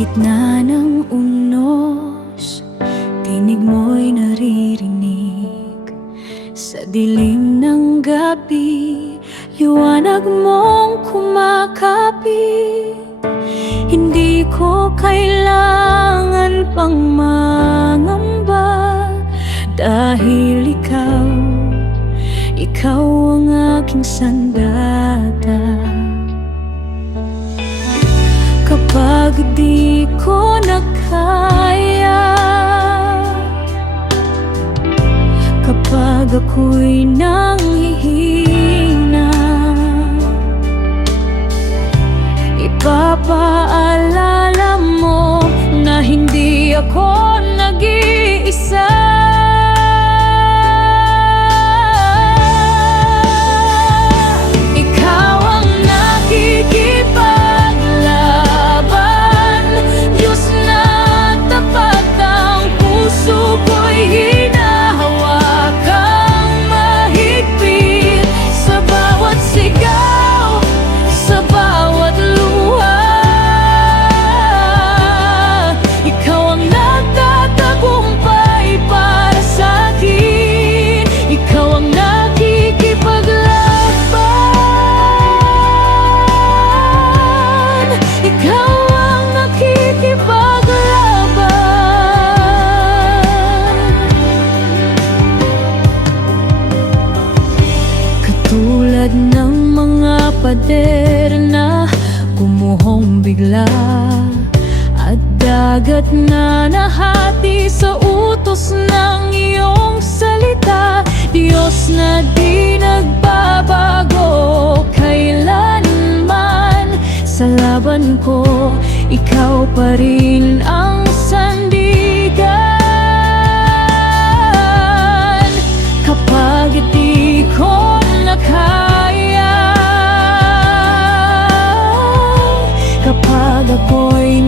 gitna ng unos, tinig mo'y naririnig. Sa dilim ng gabi, liwanag mong kumakapit. Hindi ko kailangan pang mangamba, dahil ikaw ang aking sandata. Kapag di ko na kaya, kapag ako'y nanghihina, ipapaalala mo na hindi ako nag-iisa. Tulad ng mga pader na gumuhong bigla, at dagat na nahati sa utos ng iyong salita. Diyos na di nagbabago kailanman, sa laban ko, ikaw pa rin ang sandigan. Kapag di ko na kaya, kapag ako'y